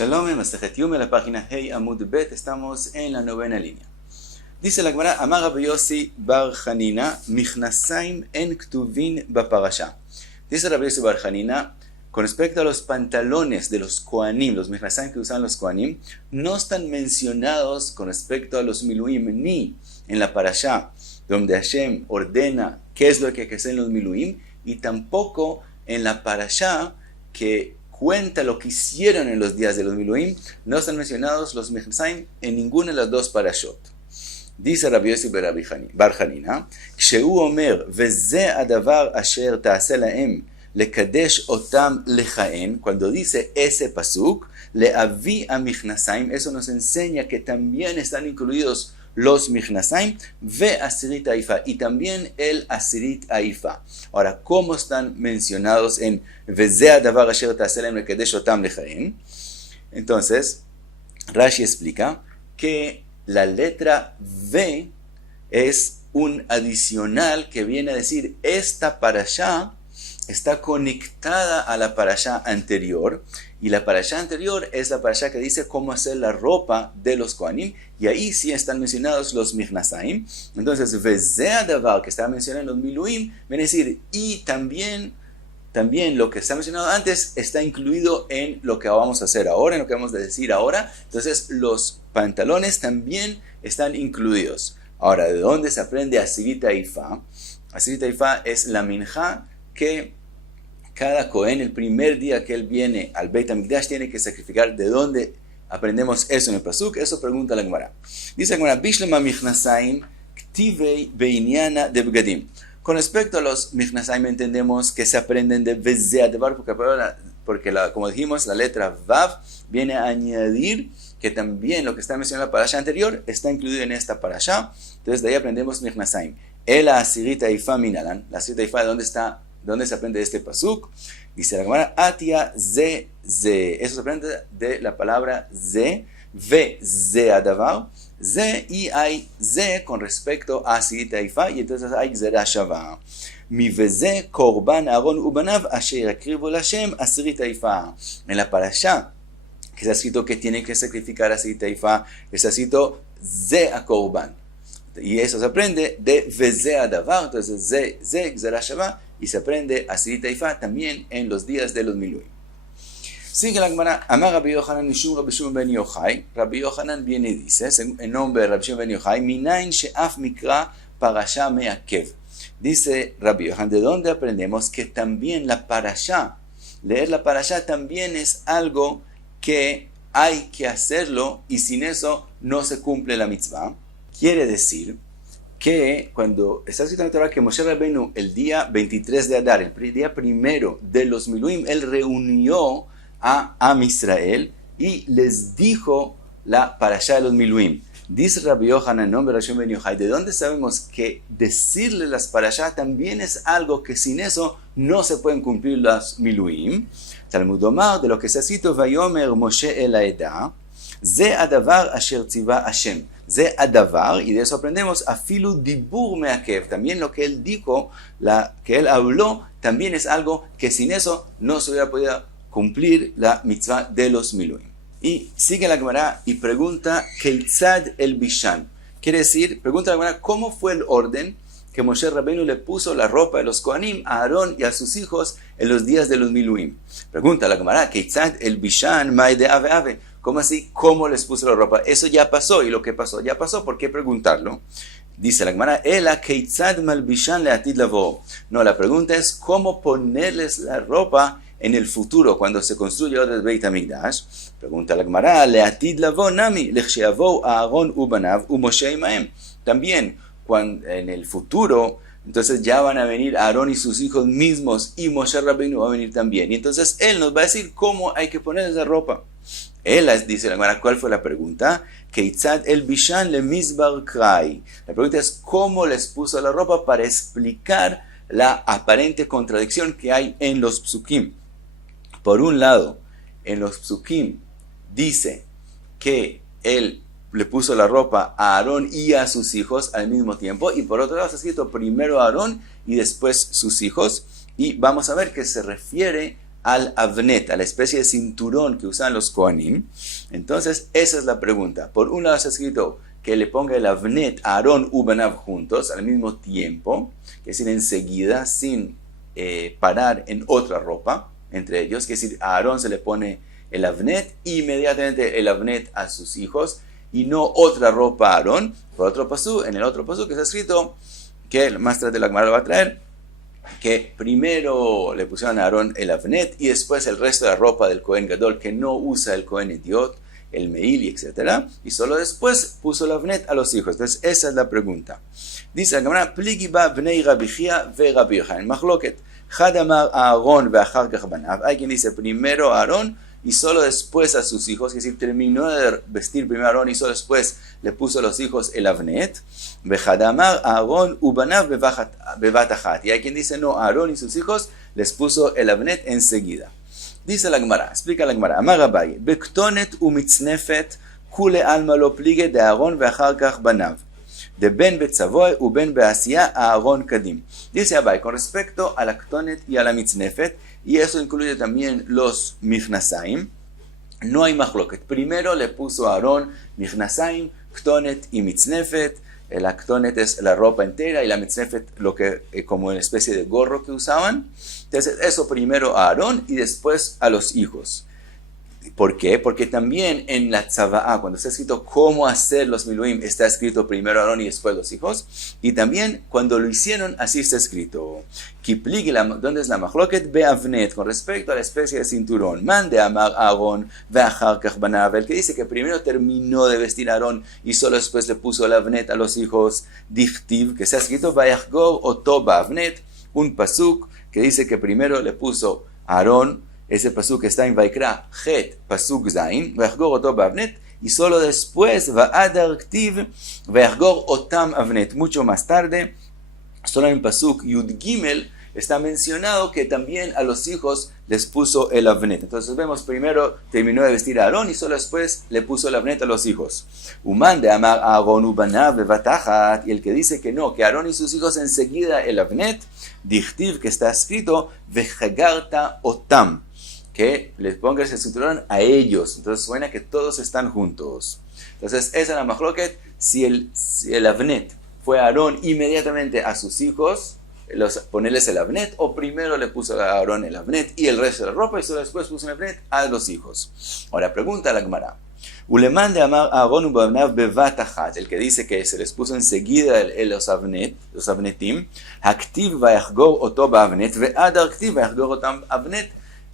Shalom, Masejet Yom, en la página Hey Amud Bet, estamos en la novena línea. Dice la Gemara, Amar Rabbi Yossi bar Hanina, Michnasaim en Ktuvin baparasha. Dice Rabbi Yossi bar Hanina, con respecto a los pantalones de los Kohanim, los Michnasaim que usaban los Kohanim, no están mencionados con respecto a los Miluim, ni en la parasha, donde Hashem ordena qué es lo que hay que hacer en los Miluim, y tampoco en la parasha que cuenta lo que hicieron en los días de los Miluim, no están mencionados los Michnasaim en ninguna de las dos parashot. Dice Rabbi Yossi bar Hanina, כשהוא אומר, וזה הדבר אשר תעשה להם, לקדש אותם לכהן, cuando dice ese pasuk, להביא המכנסיים, eso nos enseña que también están incluidos los Michnasaim ve Asirit Haifa y también el Asirit Haifa. Ahora, ¿cómo están mencionados en Veze Adavar Asher Ta'aselem Lekadesh Otam Lechaim? Entonces, Rashi explica que la letra V es un adicional que viene a decir esta parashá está conectada a la parashá anterior, y la parashá anterior es la parashá que dice cómo hacer la ropa de los Kohanim, y ahí sí están mencionados los Michnasaim. Entonces, Veze Adavar, que estaba mencionando los Miluim, viene a decir, y también lo que está mencionado antes está incluido en lo que vamos a hacer ahora, en lo que vamos a decir ahora. Entonces, los pantalones también están incluidos. Ahora, ¿de dónde se aprende Asirit Haifa? Asirit Haifa es la minjá que cada Cohen, el primer día que él viene al Beit HaMikdash, tiene que sacrificar. ¿De dónde aprendemos eso en el pasuk? Eso pregunta la Gemara. Dice la Gemara, Bishlema Michnasaim Ktivei Beinyana de Begadim. Con respecto a los Michnasaim entendemos que se aprenden de Veze Adavar, porque como dijimos, la letra Vav viene a añadir que también lo que está mencionado en la parasha anterior está incluido en esta parasha. Entonces de ahí aprendemos Michnasaim. El Asirit Haifa Minalan. La Asirit Haifa, ¿dónde se aprende este pasuk? Dice la Gemara, Atia ze ze. Eso se aprende de la palabra ze, ve ze adavar, ze, y hay ze con respecto a Asirit Haifa, y entonces hay gzera shava. Mi veze korban Aaron ubanav asher akrivu Hashem Asirit Haifa. En la parasha que está escrito que tienen que sacrificar Asirit Haifa, está escrito ze a korban. Y eso se aprende de Veze Adavar, entonces ze gzera shava, y se aprende Asirit Haifa también en los días de los Miluim. Sigue la Gemara, Amar Rabbi Yochanan Mishum Rabbi Shimon ben Yochai. Rabbi Yochanan viene y dice, en nombre de Rabbi Shimon ben Yochai, Minain she'af mikra parasha me'akev. Dice Rabbi Yochanan, ¿de dónde aprendemos que también la parasha, leer la parasha también es algo que hay que hacerlo, y sin eso no se cumple la mitzvah? Quiere decir que cuando está escrito en la Torah que Moshe Rabbeinu el día 23 de Adar, el día primero de los Miluim, él reunió a Am Israel y les dijo la parashá de los Miluim. Dice Rabbi Yochanan en nombre de Rabbi ben Yochai, ¿de dónde sabemos que decirle las parashá también es algo que sin eso no se pueden cumplir las Miluim? Talmud Omar, de lo que se ha escrito, Vayomer Moshe el Aedah, Ze Adavar Asher Tziva Hashem. Ze Adavar, y de eso aprendemos, Afilu Dibur Meakev. También lo que él dijo, que él habló, también es algo que sin eso no se hubiera podido cumplir la mitzvah de los Miluim. Y sigue la Gemara y pregunta, Keitzad el Bishan. Quiere decir, pregunta la Gemara, ¿cómo fue el orden que Moshe Rabbeinu le puso la ropa de los Kohanim a Aarón y a sus hijos en los días de los Miluim? Pregunta la Gemara, Keitzad el Bishan Maide Ave Ave. ¿Cómo así? ¿Cómo les puso la ropa? Eso ya pasó, y lo que pasó ya pasó. ¿Por qué preguntarlo? Dice la Gemara, Ela keitzad malbishan leatid lavo. No, la pregunta es cómo ponerles la ropa en el futuro, cuando se construye otra vez Beit HaMikdash. Pregunta la Gemara, leatid lavo nami, lechsheavo Aaron ubanav uMoshe imaem. También, cuando en el futuro, entonces ya van a venir Aarón y sus hijos mismos, y Moshe Rabbeinu va a venir también. Y entonces él nos va a decir cómo hay que ponerles la ropa. Él dice la Gemara, ¿cuál fue la pregunta? Keitzad el Bishan le Mizbar Krai. La pregunta es cómo les puso la ropa para explicar la aparente contradicción que hay en los psukim. Por un lado, en los psukim dice que él le puso la ropa a Aarón y a sus hijos al mismo tiempo, y por otro lado está escrito primero a Aarón y después sus hijos, y vamos a ver que se refiere al avnet, a la especie de cinturón que usan los Kohanim. Entonces, esa es la pregunta. Por un lado está escrito que le ponga el avnet a Aarón u Banav juntos al mismo tiempo, que es decir, enseguida, sin parar en otra ropa entre ellos, que es decir, a Aarón se le pone el avnet, inmediatamente el avnet a sus hijos, y no otra ropa a Aarón. Por otro pasú, en el otro pasú que está escrito, que más tarde la Gemara lo va a traer, que primero le pusieron a Aarón el avnet y después el resto de la ropa del Cohen Gadol que no usa el Cohen Idiot, el Meil, etc. Y solo después puso el avnet a los hijos. Entonces esa es la pregunta. Dice la Gemara, Pligi ba bnei Rabbi Chia ve Rabbi Yochanan. Machloket, Chad amar Aarón ve achar kach banav. Hay quien dice primero a Aarón y solo después a sus hijos, es decir, terminó de vestir primero a Aarón y solo después le puso a los hijos el avnet. Vejadamar Aarón ubanav bevat achat. Y hay quien dice no, a Aarón y sus hijos les puso el avnet enseguida. Dice la Gemara, explica la Gemara, Amar Abaye, Bektonet umitznefet kule alma lo plige de Aarón veachar kach banav. De ben betzavoy u ben beasiya a Aarón kadim. Dice Abaye, con respecto a la ktonet y a la mitznefet, y eso incluye también los michnasaim, no hay machloket. Primero le puso a Aarón michnasaim, ktonet y mitznefet. La ktonet es la ropa entera y la mitznefet lo que como una especie de gorro que usaban. Entonces eso primero a Aarón y después a los hijos. ¿Por qué? Porque también en la tzava'á, cuando está escrito cómo hacer los miluim, está escrito primero Aarón y después los hijos. Y también cuando lo hicieron, así está escrito. Kiplig, ¿dónde es la machloket? Be'avnet, con respecto a la especie de cinturón. Mande amar Aarón, ve'achar kach banav. El que dice que primero terminó de vestir a Aarón y solo después le puso el avnet a los hijos. Dichtiv, que está escrito vayachgor oto ba'avnet. Un pasuk que dice que primero le puso a Aarón. Ese pasuk está en Vaikra, Het, pasuk Zain, Vayachgor oto ba'avnet, y solo después Va'adar ktiv, Vayachgor otam avnet. Mucho más tarde, solo en pasuk Yud Gimel, está mencionado que también a los hijos les puso el avnet. Entonces vemos, primero terminó de vestir a Aarón y solo después le puso el avnet a los hijos. Uman de amar Aarón ubanav bevatachat, y el que dice que no, que Aarón y sus hijos enseguida el avnet, dichtiv, que está escrito, Vechagarta otam, que les pongas el cinturón a ellos. Entonces suena que todos están juntos. Entonces esa es la machloket. Si el avnet fue a Aarón inmediatamente a sus hijos, ponerles el avnet, o primero le puso a Aarón el avnet y el resto de la ropa y solo después puso el avnet a los hijos. Ahora pregunta a la Gemara, Uleman de amar Aarón ubanav bevat achat, el que dice que se les puso enseguida los avnetim, haktiv vayachgor oto ba'avnet ve'adar ktiv vayachgor otam avnet.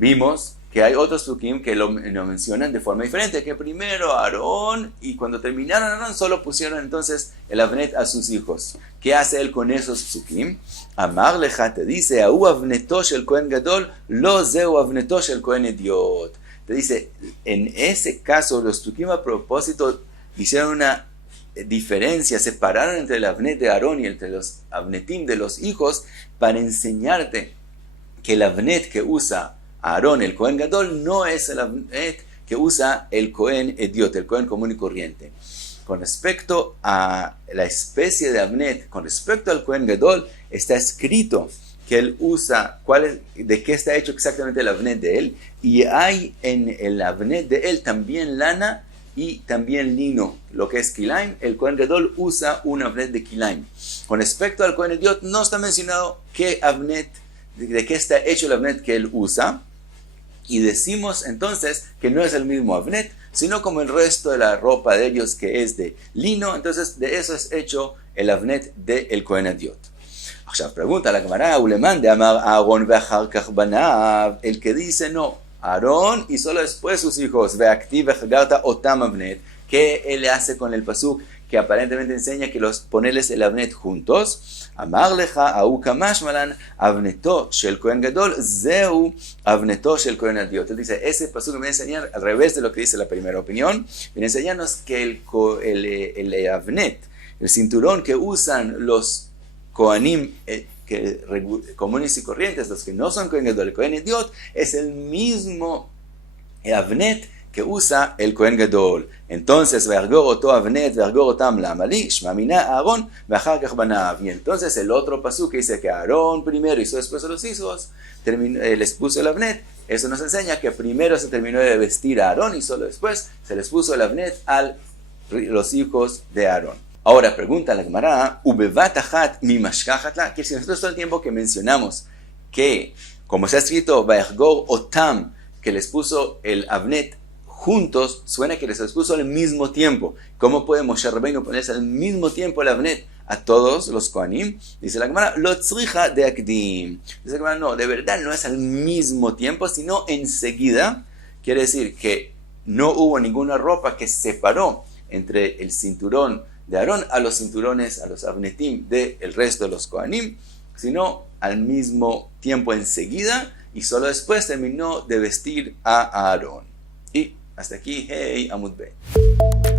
Vimos que hay otros psukim que lo mencionan de forma diferente, que primero Aarón y cuando terminaron Aarón solo pusieron entonces el avnet a sus hijos. ¿Qué hace él con esos psukim? Amar lecha te dice, Ahu avneto shel Kohen Gadol, lo zeu avneto shel Kohen Idiot. Te dice, en ese caso los psukim a propósito hicieron una diferencia, separaron entre el avnet de Aarón y entre los avnetim de los hijos para enseñarte que el avnet que usa Aarón, el Cohen Gadol, no es el avnet que usa el Cohen Idiot, el Cohen común y corriente. Con respecto a la especie de avnet, con respecto al Cohen Gadol, está escrito que él usa, de qué está hecho exactamente el avnet de él, y hay en el avnet de él también lana y también lino, lo que es kilaim. El Cohen Gadol usa un avnet de kilaim. Con respecto al Cohen Idiot, no está mencionado qué avnet, de qué está hecho el avnet que él usa. Y decimos entonces que no es el mismo avnet, sino como el resto de la ropa de ellos que es de lino. Entonces de eso es hecho el avnet del Cohen Idiot. Ahora pregunta la Gemara, Uleman de amar Aarón ve'achar kach banav, el que dice no, Aarón y solo después sus hijos, ve'aktiv vechagarta otam avnet, ¿qué él hace con el pasuk que aparentemente enseña que ponerles el avnet juntos? Amar lecha ahu kamash malan avneto shel Kohen Gadol zeu avneto shel Kohen Idiot. Él dice, ese pasuk me viene a enseñar al revés de lo que dice la primera opinión. Viene a enseñarnos que el avnet, el cinturón que usan los Kohanim comunes y corrientes, los que no son Kohen Gadol, el Kohen Idiot, es el mismo avnet que usa el Kohen Gadol. Entonces, ve'argor oto avnet, ve'argor otam la'amali, shma mina Aarón, ve'achar kach banav. Y entonces el otro pasuk que dice que Aarón primero hizo después a los hijos, les puso el avnet, Eso nos enseña que primero se terminó de vestir a Aarón y solo después se les puso el avnet a los hijos de Aarón. Ahora pregunta la Gemara, Ubevat mi mashkachatla, que si nosotros todo el tiempo que mencionamos que, como se ha escrito, Vaergor Otam, que les puso el avnet juntos, suena que les puso al mismo tiempo. ¿Cómo puede Moshe Rabbeinu ponerse al mismo tiempo el avnet a todos los Kohanim? Dice la Gemara, lo tzricha de akdim. Dice la Gemara, no, de verdad no es al mismo tiempo, sino enseguida. Quiere decir que no hubo ninguna ropa que separó entre el cinturón de Aarón a los cinturones, a los avnetim del resto de los Kohanim, sino al mismo tiempo enseguida, y solo después terminó de vestir a Aarón. Y hasta aquí, hey, Amud Bet.